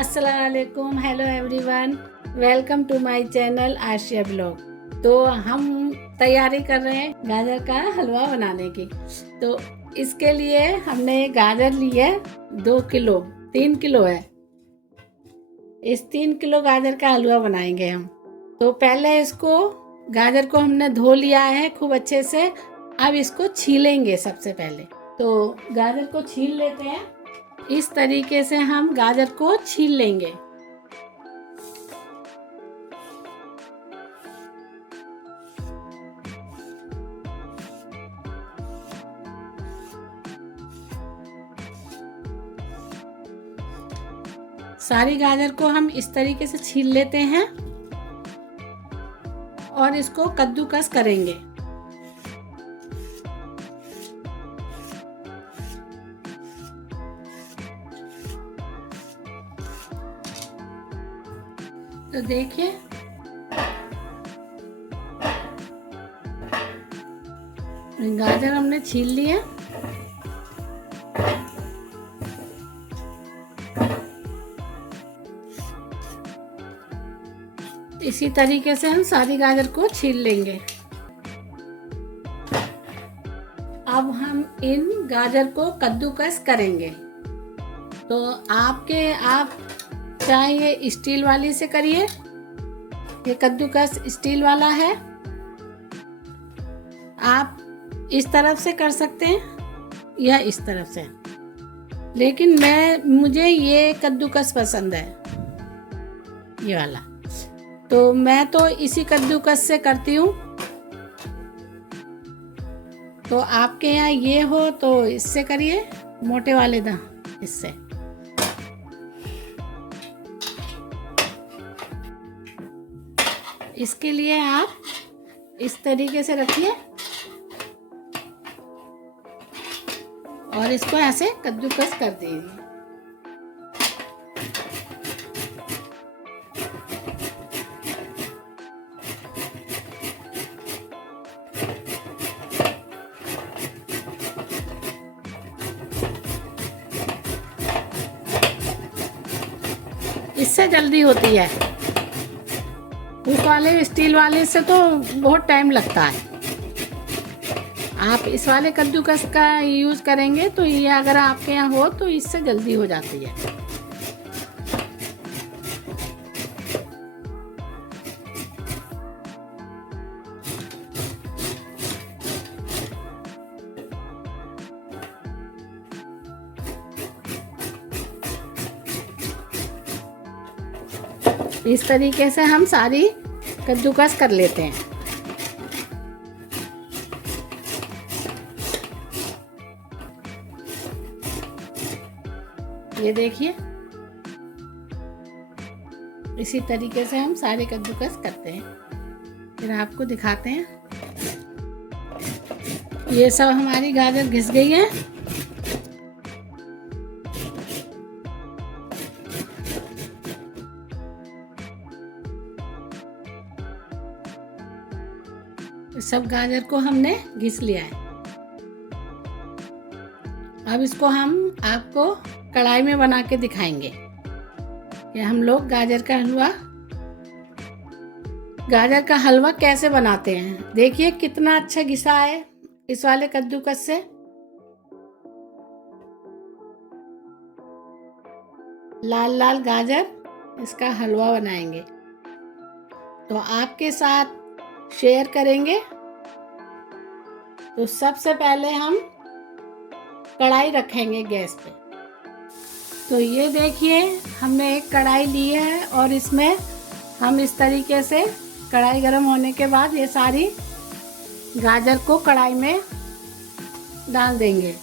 अस्सलाम वालेकुम, hello everyone, welcome to my channel Aashiya blog. तो हम तैयारी कर रहे हैं गाजर का हलवा बनाने की। तो इसके लिए हमने गाजर ली है 2 किलो, 3 किलो है। इस 3 किलो गाजर का हलवा बनाएंगे हम। तो पहले इसको गाजर को हमने धो लिया है खूब अच्छे से। अब इसको छीलेंगे सबसे पहले। तो गाजर को छील लेते हैं। इस तरीके से हम गाजर को छील लेंगे। सारी गाजर को हम इस तरीके से छील लेते हैं और इसको कद्दूकस करेंगे। तो देखिए गाजर हमने छील लिए। इसी तरीके से हम सारी गाजर को छील लेंगे। अब हम इन गाजर को कद्दूकस करेंगे। तो आप चाहे ये स्टील वाली से करिए, ये कद्दूकस स्टील वाला है। आप इस तरफ से कर सकते हैं या इस तरफ से, लेकिन मुझे ये कद्दूकस पसंद है, ये वाला। तो मैं तो इसी कद्दूकस से करती हूँ। तो आपके यहाँ ये हो तो इससे करिए, मोटे वाले दा इससे। इसके लिए आप इस तरीके से रखिए और इसको ऐसे कद्दूकस कर दीजिए। इससे जल्दी होती है। उस वाले स्टील वाले से तो बहुत टाइम लगता है। आप इस वाले कद्दूकस का यूज़ करेंगे तो ये अगर आपके यहाँ हो तो इससे जल्दी हो जाती है। इस तरीके से हम सारी कद्दूकस कर लेते हैं। ये देखिए, इसी तरीके से हम सारे कद्दूकस करते हैं। फिर आपको दिखाते हैं। ये सब हमारी गाजर घिस गई है। सब गाजर को हमने घिस लिया है। अब इसको हम आपको कढ़ाई में बना के दिखाएंगे कि हम लोग गाजर का हलवा कैसे बनाते हैं। देखिए कितना अच्छा घिसा है इस वाले कद्दूकस से। लाल लाल गाजर, इसका हलवा बनाएंगे तो आपके साथ शेयर करेंगे। तो सबसे पहले हम कढ़ाई रखेंगे गैस पे। तो ये देखिए हमने एक कढ़ाई ली है और इसमें हम इस तरीके से कढ़ाई गर्म होने के बाद ये सारी गाजर को कढ़ाई में डाल देंगे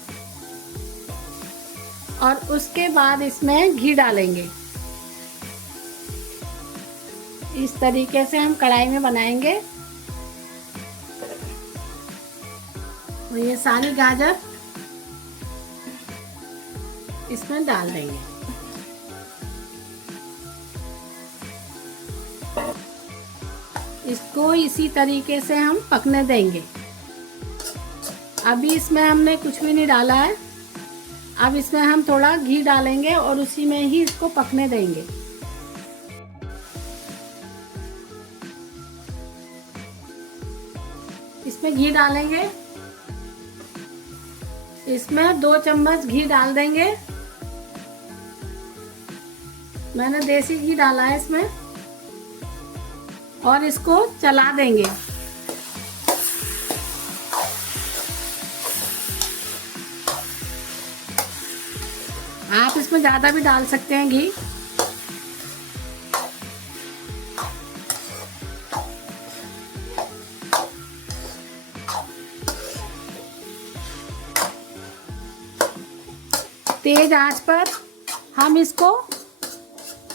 और उसके बाद इसमें घी डालेंगे। इस तरीके से हम कढ़ाई में बनाएंगे। और ये सारी गाजर इसमें डाल देंगे। इसको इसी तरीके से हम पकने देंगे। अभी इसमें हमने कुछ भी नहीं डाला है। अब इसमें हम थोड़ा घी डालेंगे और उसी में ही इसको पकने देंगे। इसमें घी डालेंगे, इसमें 2 चम्मच घी डाल देंगे। मैंने देसी घी डाला है इसमें और इसको चला देंगे। आप इसमें ज़्यादा भी डाल सकते हैं घी। तेज आंच पर हम इसको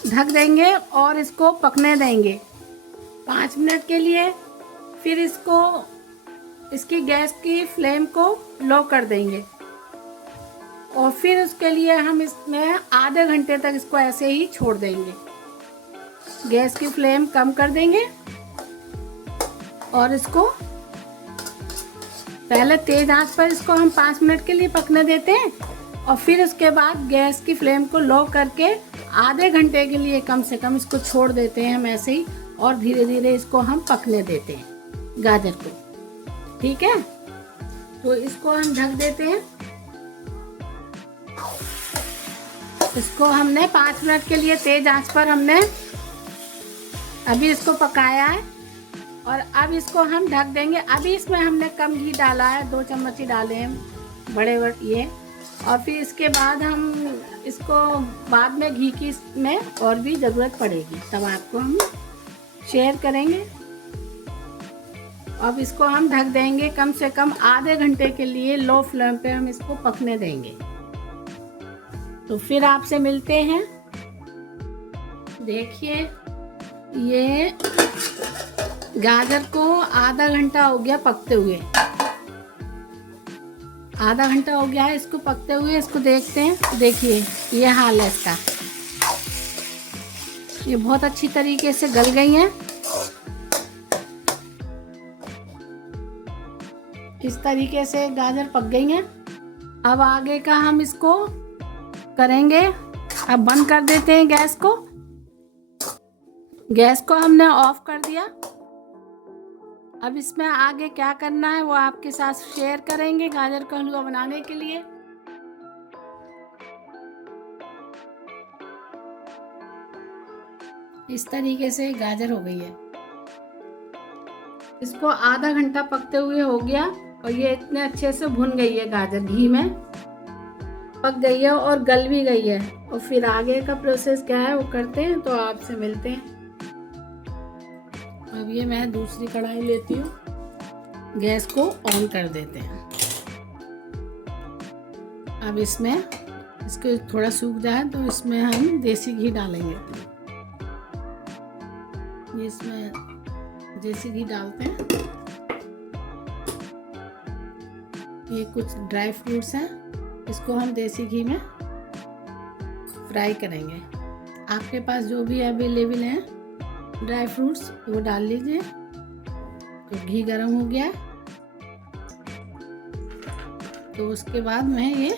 ढक देंगे और इसको पकने देंगे 5 मिनट के लिए। फिर इसकी गैस की फ्लेम को लो कर देंगे और फिर उसके लिए हम इसमें आधे घंटे तक इसको ऐसे ही छोड़ देंगे। गैस की फ्लेम कम कर देंगे और इसको पहले तेज आंच पर इसको हम 5 मिनट के लिए पकने देते हैं और फिर उसके बाद गैस की फ्लेम को लो करके आधे घंटे के लिए कम से कम इसको छोड़ देते हैं हम ऐसे ही, और धीरे धीरे इसको हम पकने देते हैं गाजर को। ठीक है, तो इसको हम ढक देते हैं। इसको हमने 5 मिनट के लिए तेज आंच पर हमने अभी इसको पकाया है और अब इसको हम ढक देंगे। अभी इसमें हमने कम घी डाला है, 2 चम्मच ही डाले हैं बड़े ये, और फिर इसके बाद हम इसको बाद में घी की में और भी ज़रूरत पड़ेगी तब आपको हम शेयर करेंगे। अब इसको हम ढक देंगे कम से कम आधे घंटे के लिए, लो फ्लेम पे हम इसको पकने देंगे। तो फिर आपसे मिलते हैं। देखिए ये गाजर को आधा घंटा हो गया पकते हुए, आधा घंटा हो गया है इसको पकते हुए। इसको देखते हैं, देखिए ये हाल है इसका। ये बहुत अच्छी तरीके से गल गई हैं। इस तरीके से गाजर पक गई हैं। अब आगे का हम इसको करेंगे। अब बंद कर देते हैं गैस को। गैस को हमने ऑफ कर दिया। अब इसमें आगे क्या करना है वो आपके साथ शेयर करेंगे गाजर का हलवा बनाने के लिए। इस तरीके से गाजर हो गई है। इसको आधा घंटा पकते हुए हो गया और ये इतने अच्छे से भुन गई है गाजर, घी में पक गई है और गल भी गई है। और फिर आगे का प्रोसेस क्या है वो करते हैं, तो आपसे मिलते हैं। अब ये मैं दूसरी कढ़ाई लेती हूँ, गैस को ऑन कर देते हैं। अब इसमें इसको थोड़ा सूख जाए तो इसमें हम देसी घी डालेंगे। इसमें देसी घी डालते हैं। ये कुछ ड्राई फ्रूट्स हैं, इसको हम देसी घी में फ्राई करेंगे। आपके पास जो भी अवेलेबल है ड्राई फ्रूट्स वो डाल लीजिए। तो घी गर्म हो गया, तो उसके बाद मैं ये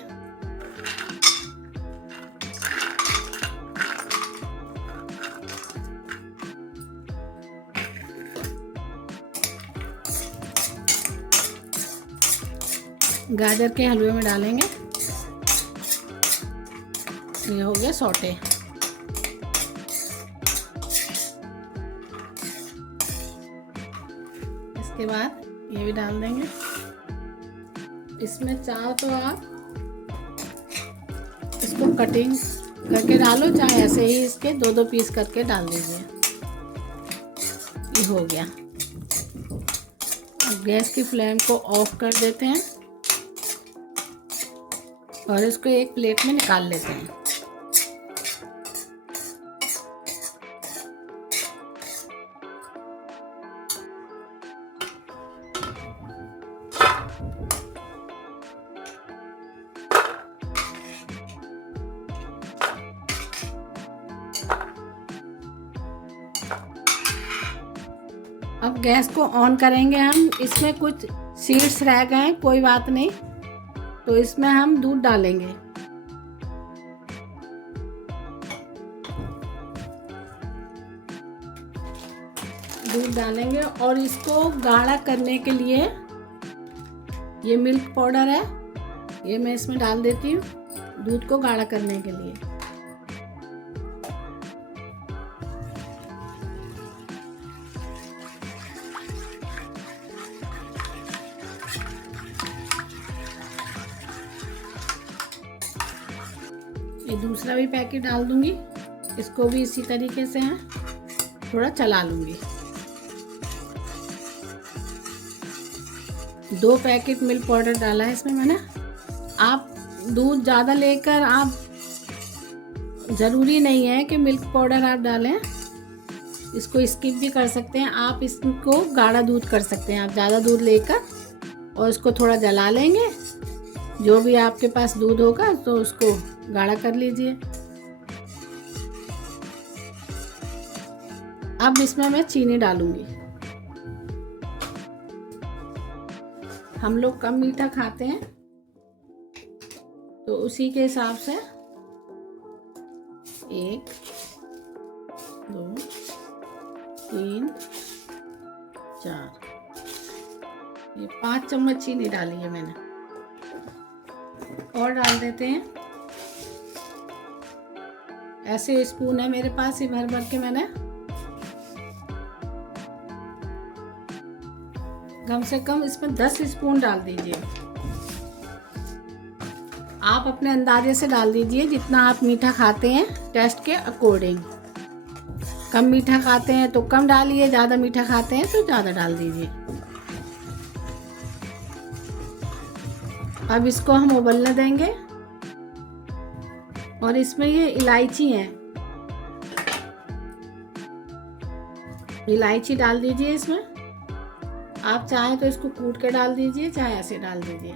गाजर के हलवे में डालेंगे। ये हो गया सौटे। इसके बाद ये भी डाल देंगे। इसमें चाहो तो आप इसको कटिंग करके डालो, चाहे ऐसे ही इसके 2-2 पीस करके डाल दीजिए। ये हो गया। अब गैस की फ्लेम को ऑफ कर देते हैं और इसको एक प्लेट में निकाल लेते हैं। अब गैस को ऑन करेंगे हम। इसमें कुछ सीड्स रह गए हैं, कोई बात नहीं, तो इसमें हम दूध डालेंगे। दूध डालेंगे और इसको गाढ़ा करने के लिए ये मिल्क पाउडर है, ये मैं इसमें डाल देती हूँ दूध को गाढ़ा करने के लिए। ये दूसरा भी पैकेट डाल दूंगी, इसको भी इसी तरीके से है थोड़ा चला लूंगी। 2 पैकेट मिल्क पाउडर डाला है इसमें मैंने। आप दूध ज़्यादा लेकर आप ज़रूरी नहीं है कि मिल्क पाउडर आप डालें, इसको स्किप भी कर सकते हैं। आप इसको गाढ़ा दूध कर सकते हैं। आप ज़्यादा दूध लेकर और इसको थोड़ा जला लेंगे, जो भी आपके पास दूध होगा तो उसको गाढ़ा कर लीजिए। अब इसमें मैं चीनी डालूंगी। हम लोग कम मीठा खाते हैं तो उसी के हिसाब से 1 2 3 4 ये 5 चम्मच चीनी डाली है मैंने। और डाल देते हैं, ऐसे स्पून है मेरे पास, ये भर भर के मैंने कम से कम इसमें 10 स्पून डाल दीजिए। आप अपने अंदाजे से डाल दीजिए जितना आप मीठा खाते हैं, टेस्ट के अकॉर्डिंग। कम मीठा खाते हैं तो कम डालिए, ज़्यादा मीठा खाते हैं तो ज़्यादा डाल दीजिए। अब इसको हम उबलने देंगे। और इसमें ये इलायची है, इलायची डाल दीजिए इसमें। आप चाहे तो इसको कूट के डाल दीजिए, चाहे ऐसे डाल दीजिए।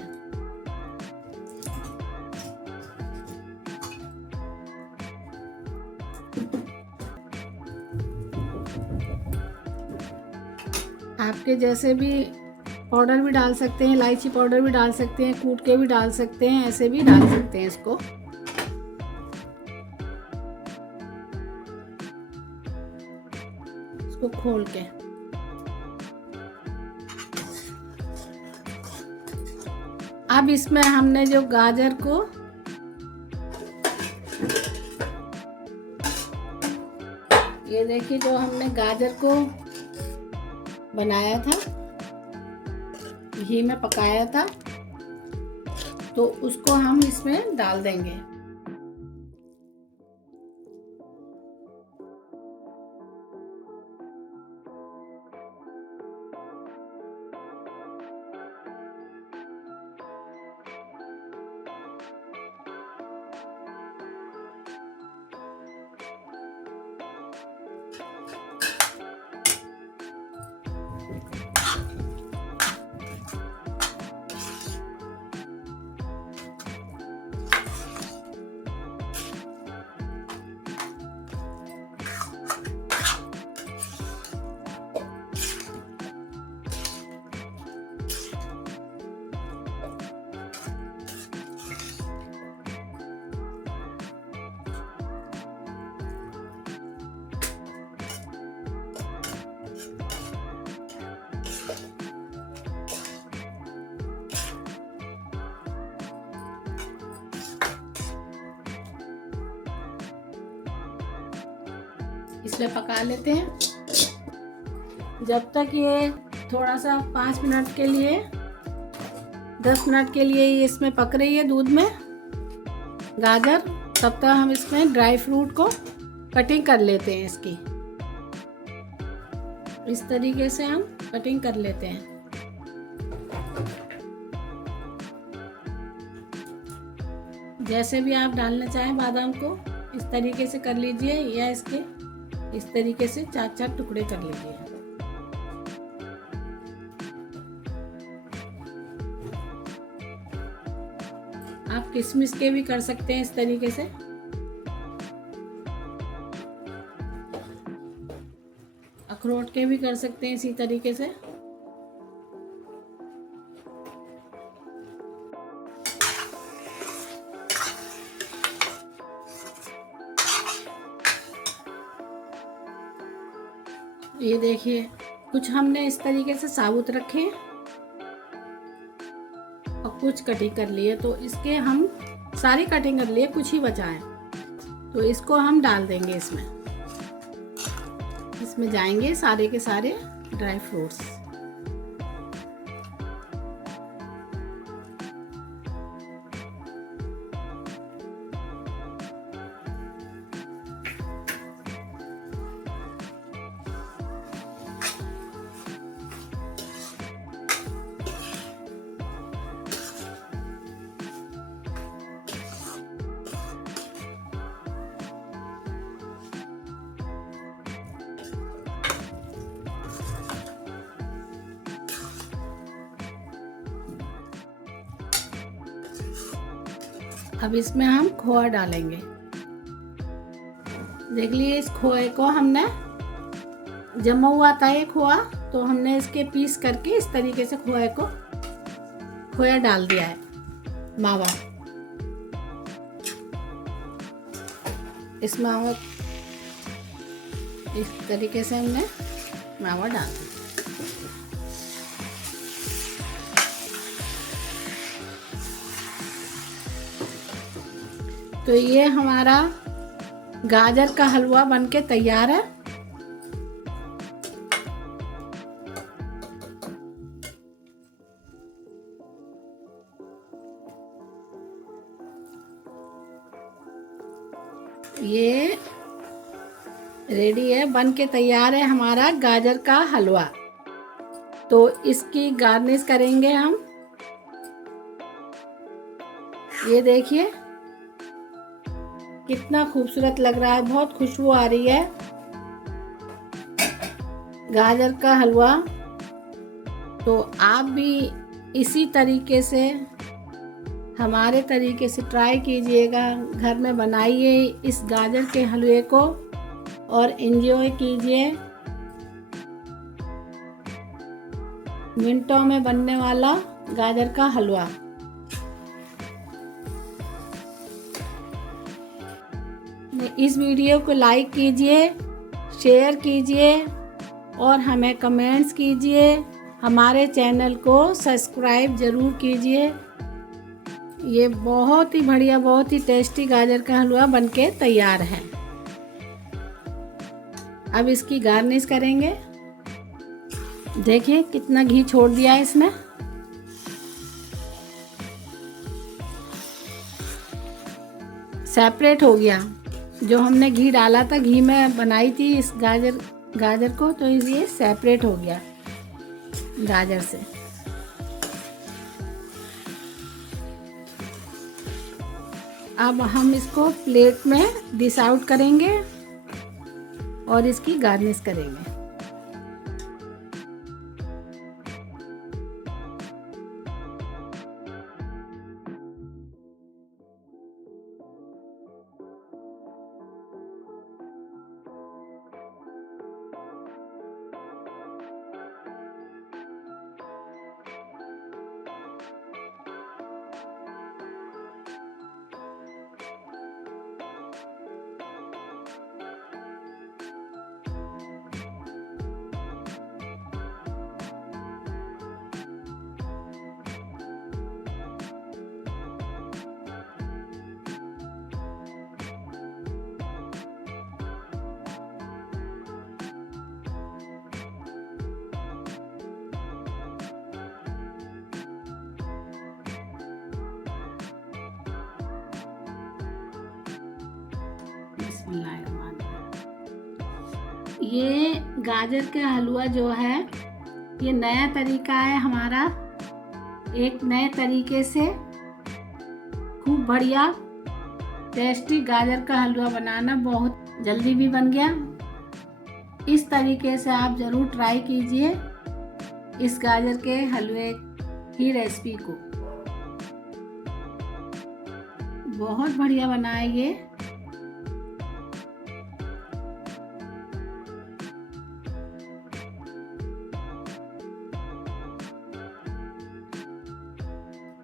आपके जैसे भी पाउडर भी डाल सकते हैं, इलायची पाउडर भी डाल सकते हैं, कूट के भी डाल सकते हैं, ऐसे भी डाल सकते हैं इसको। इसको खोल के अब इसमें हमने जो गाजर को ये देखिए, जो हमने गाजर को बनाया था, घी में पकाया था, तो उसको हम इसमें डाल देंगे। इसमें पका लेते हैं जब तक ये थोड़ा सा 5 मिनट के लिए 10 मिनट के लिए ये इसमें पक रही है दूध में गाजर, तब तक हम इसमें ड्राई फ्रूट को कटिंग कर लेते हैं। इसकी इस तरीके से हम कटिंग कर लेते हैं। जैसे भी आप डालना चाहें बादाम को इस तरीके से कर लीजिए, या इसके इस तरीके से 4-4 टुकड़े कर लीजिए। आप किशमिश के भी कर सकते हैं इस तरीके से। अखरोट के भी कर सकते हैं इसी तरीके से। ये देखिए, कुछ हमने इस तरीके से साबुत रखे और कुछ कटिंग कर लिए। तो इसके हम सारी कटिंग कर लिए, कुछ ही बचा है। तो इसको हम डाल देंगे इसमें। इसमें जाएंगे सारे के सारे ड्राई फ्रूट्स। अब इसमें हम खोआ डालेंगे। देख लिए, इस खोए को हमने जमा हुआ था ये खोआ, तो हमने इसके पीस करके इस तरीके से खोया डाल दिया है, मावा। इस मावा इस तरीके से हमने मावा डाल दिया। तो ये हमारा गाजर का हलवा बनके तैयार है। ये रेडी है, बनके तैयार है हमारा गाजर का हलवा। तो इसकी गार्निश करेंगे हम। ये देखिए कितना खूबसूरत लग रहा है, बहुत खुशबू आ रही है गाजर का हलवा। तो आप भी इसी तरीके से, हमारे तरीके से ट्राई कीजिएगा, घर में बनाइए इस गाजर के हलवे को और एंजॉय कीजिए। मिनटों में बनने वाला गाजर का हलवा। इस वीडियो को लाइक कीजिए, शेयर कीजिए और हमें कमेंट्स कीजिए। हमारे चैनल को सब्सक्राइब ज़रूर कीजिए। ये बहुत ही बढ़िया, बहुत ही टेस्टी गाजर का हलवा बनके तैयार है। अब इसकी गार्निश करेंगे। देखिए कितना घी छोड़ दिया है इसमें। सेपरेट हो गया, जो हमने घी डाला था, घी में बनाई थी इस गाजर को, तो इसलिए सेपरेट हो गया गाजर से। अब हम इसको प्लेट में डिश आउट करेंगे और इसकी गार्निश करेंगे। ये गाजर का हलवा जो है, ये नया तरीका है हमारा। एक नए तरीके से खूब बढ़िया टेस्टी गाजर का हलवा बनाना, बहुत जल्दी भी बन गया। इस तरीके से आप ज़रूर ट्राई कीजिए इस गाजर के हलवे की रेसिपी को। बहुत बढ़िया बना है ये।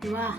वाह।